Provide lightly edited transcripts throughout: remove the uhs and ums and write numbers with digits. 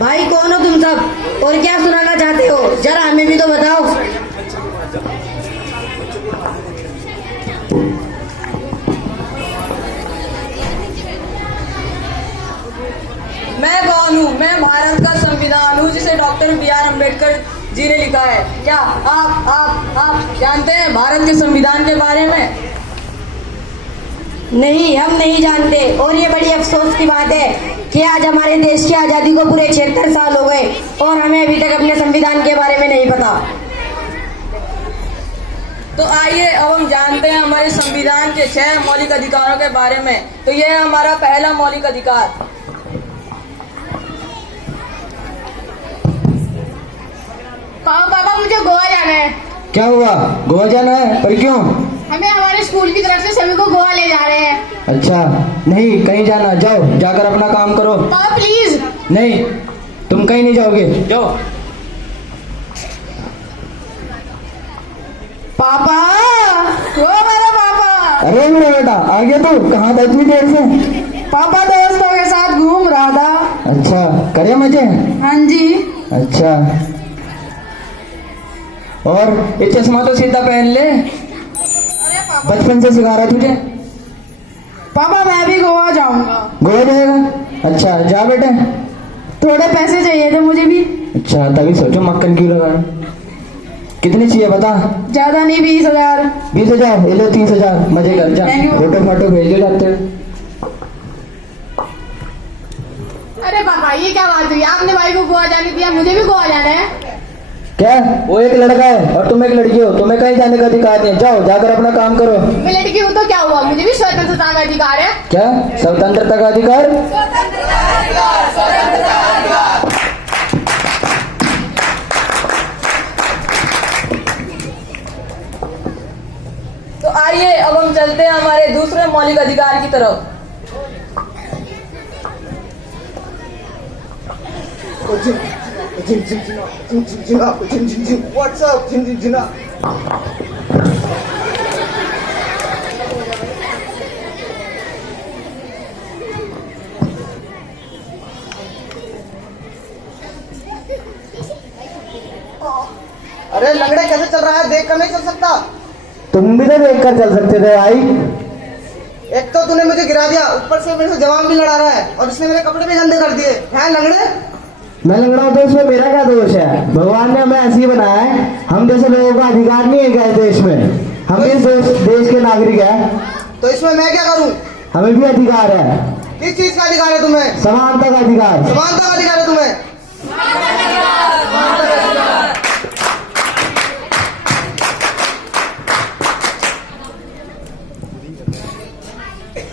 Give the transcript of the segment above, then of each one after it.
भाई कौन हो तुम सब और क्या सुनाना चाहते हो, जरा हमें भी तो बताओ। मैं कौन हूँ? मैं भारत का संविधान हूँ जिसे डॉक्टर बी.आर. अम्बेडकर जी ने लिखा है। क्या आप जानते हैं भारत के संविधान के बारे में? नहीं, हम नहीं जानते और ये बड़ी अफसोस की बात है कि आज हमारे देश की आजादी को पूरे 76 साल हो गए और हमें अभी तक अपने संविधान के बारे में नहीं पता। तो आइए अब हम जानते हैं हमारे संविधान के 6 मौलिक अधिकारों के बारे में। तो यह है हमारा पहला मौलिक अधिकार। पापा मुझे गोवा जाना है। क्या हुआ, गोवा जाना है? पर क्यों? हमें हमारे स्कूल की तरफ से सभी को गोवा ले जा रहे हैं। अच्छा, नहीं कहीं जाना, जाओ जाकर अपना काम करो। पापा प्लीज। नहीं, तुम कहीं नहीं जाओगे, जाओ। पापा, वो मेरा पापा। अरे मेरा बेटा आ गया तू, कहाँ था इतनी देर से? पापा दोस्तों के साथ घूम रहा था। अच्छा, करे मजे? हाँ जी। अच्छा, और ये चश्मा तो सीधा पहन ले, बचपन से सिखा रहा तुझे। पापा मैं भी गोवा जाऊंगा। गोवा जाएगा? अच्छा जा बेटे। थोड़े पैसे चाहिए थे मुझे भी। अच्छा, तभी सोचो मक्खन क्यों लगा। कितने चाहिए बता? ज्यादा नहीं, 20,000। 20,000? ये लो 30,000, मजे कर जा। Thank you। फोटो फोटो भेज दो जाते हो। अरे पापा ये क्या बात हुई, आपने भाई को गोवा जाने दिया, मुझे भी गोवा जाना है। क्या? वो एक लड़का है और तुम एक लड़की हो, तुम्हें कहीं जाने का अधिकार नहीं है। जाओ जाकर अपना काम करो। मैं लड़की हूँ तो क्या हुआ, मुझे भी स्वतंत्रता का अधिकार है। क्या स्वतंत्रता का अधिकार? तो आइए अब हम चलते हैं हमारे दूसरे मौलिक अधिकार की तरफ। What's up? अरे लंगड़े कैसे चल रहा है, देख कर नहीं चल सकता? तुम भी तो देख कर चल सकते थे भाई। एक तो तूने मुझे गिरा दिया, ऊपर से मेरे से जवाब भी लड़ा रहा है और इसने मेरे कपड़े भी गंदे कर दिए हैं। लंगड़े मैं लंगड़ा हूं तो इसमें मेरा क्या दोष है? भगवान ने हमें ऐसे ही बनाया है। हम जैसे लोगों का अधिकार नहीं है क्या इस देश में? हम इस देश के नागरिक हैं। तो इसमें मैं क्या करूं? हमें भी अधिकार है। किस चीज का अधिकार है तुम्हें? समानता का अधिकार। समानता का अधिकार है तुम्हें?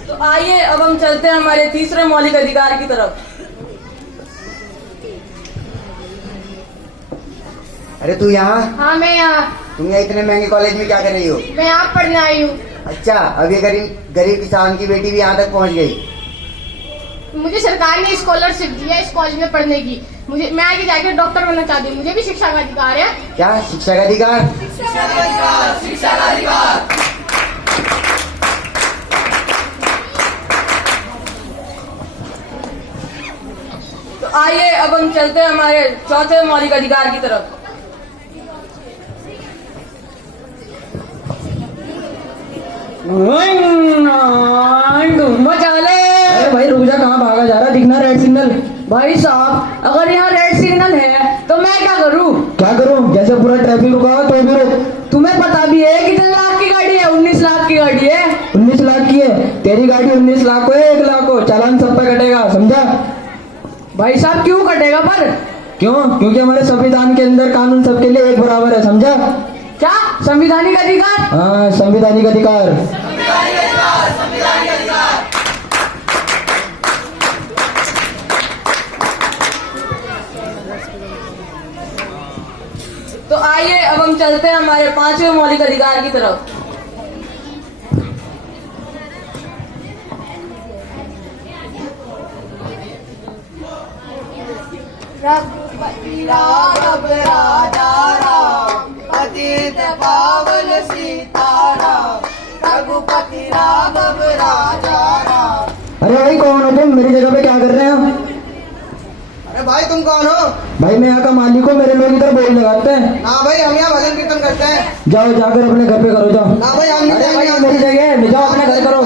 तो आइए अब हम चलते हैं हमारे तीसरे मौलिक अधिकार की तरफ। अरे तू यहाँ? हाँ मैं यहाँ। तुम यहाँ इतने महंगे कॉलेज में क्या कर रही हो? मैं यहाँ पढ़ने आई हूँ। अच्छा, अब ये गरीब किसान की बेटी भी यहाँ तक पहुँच गई। मुझे सरकार ने स्कॉलरशिप दी है इस कॉलेज में पढ़ने की। मैं आगे जाकर डॉक्टर बनना चाहती हूँ, मुझे भी शिक्षा का अधिकार है। क्या शिक्षा का अधिकार? तो आइए अब हम चलते हैं हमारे चौथे मौलिक अधिकार की तरफ। अरे भाई रुक जा, कहाँ भागा जा रहा? दिखना रेड सिग्नल। भाई साहब अगर यहाँ रेड सिग्नल है तो मैं क्या करूँ? क्या करूँ? जैसे पूरा ट्रैफिक रुका हो तो भी रुक। तुम्हें पता भी है कितने लाख की गाड़ी है? 19 लाख की गाड़ी है। 19 लाख की है? तेरी गाड़ी 19 लाख को है 1 लाख को? चालान सब पे कटेगा, समझा? भाई साहब क्यों कटेगा पर? क्यों? क्योंकि हमारे संविधान के अंदर कानून सबके लिए एक बराबर है, समझा? क्या संवैधानिक अधिकार? हाँ, संवैधानिक अधिकार। तो आइए अब हम चलते हैं हमारे पांचवें मौलिक अधिकार की तरफ। रघुपति राघव राजा राम, पतित पावन सीताराम। रघुपति राघव राजा राम। अरे भाई कौन हो तुम? मेरी जगह पे क्या कर रहे हो? अरे भाई तुम कौन हो? भाई मैं यहाँ का मालिक हूँ, मेरे लोग इधर बोल लगाते हैं। ना भाई, हम यहाँ भजन कीर्तन करते हैं। जाओ जाकर अपने घर पे करो, जाओ। ना भाई, हम नहीं अरे भाई जाएंगे। मेरी जगह है, जाओ अपने घर करो,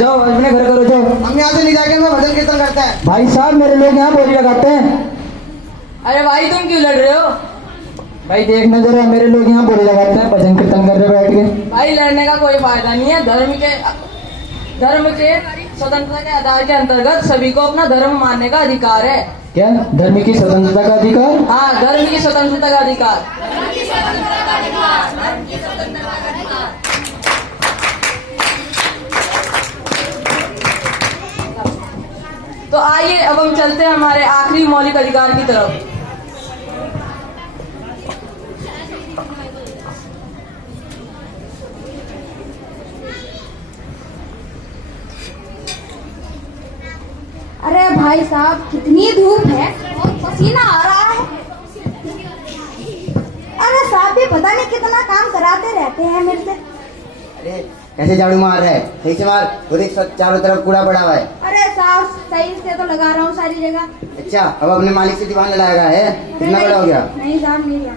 जाओ अपने घर करो, जाओ। हम यहाँ से नहीं जाएंगे, मैं भजन कीर्तन करते हैं। भाई साहब मेरे लोग यहाँ बोली लगाते हैं। अरे भाई तुम क्यों लड़ रहे हो? भाई देखना जरा, मेरे लोग यहाँ बोली लगाते हैं, भजन कीर्तन कर रहे बैठ के। भाई लड़ने का कोई फायदा नहीं है। धर्म के स्वतंत्रता के आधार के अंतर्गत सभी को अपना धर्म मानने का अधिकार है। क्या धर्म की स्वतंत्रता का अधिकार? हाँ, धर्म की स्वतंत्रता का अधिकार। तो आइए अब हम चलते हैं हमारे आखिरी मौलिक अधिकार की तरफ। अरे भाई साहब, कितनी धूप है और पसीना आ रहा है। अरे साहब भी पता नहीं कितना काम कराते रहते हैं मेरे से। अरे कैसे झाड़ू मार रहा है? सही से मार। वो देख, चारों तरफ कूड़ा पड़ा हुआ है। अरे साहब सही से तो लगा रहा हूँ सारी जगह। अच्छा, अब अपने मालिक से दीवान लड़ाएगा है? कितना बड़ा हो गया? नहीं साहब, नहीं रहा।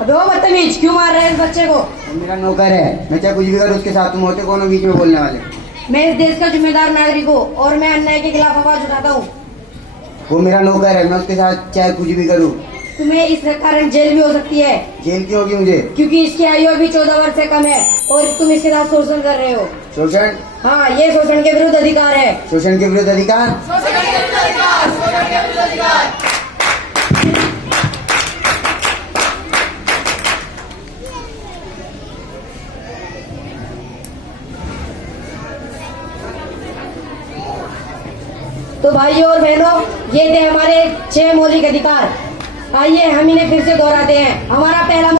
अबे ओ बदतमीज, क्यों मार रहे हैं इस बच्चे को? वो मेरा नौकर है, मैं चाहे कुछ भी करूँ उसके साथ। तुम होते कौन हो बीच में बोलने वाले? मैं इस देश का जिम्मेदार नागरिक हूँ और मैं अन्याय के खिलाफ आवाज उठाता हूँ। वो मेरा नौकर है, मैं उसके साथ चाहे कुछ भी करूँ। तुम्हें इस कारण जेल भी हो सकती है, जेल क्यों होगी मुझे? क्योंकि इसकी आयु अभी 14 वर्ष से कम है और तुम इसके साथ शोषण कर रहे हो। शोषण? हाँ, ये शोषण के विरुद्ध अधिकार है। शोषण के विरुद्ध अधिकार? तो भाइयों और बहनों, ये थे हमारे 6 मौलिक अधिकार। आइए हम इन्हें फिर से दोहराते हैं। हमारा पहला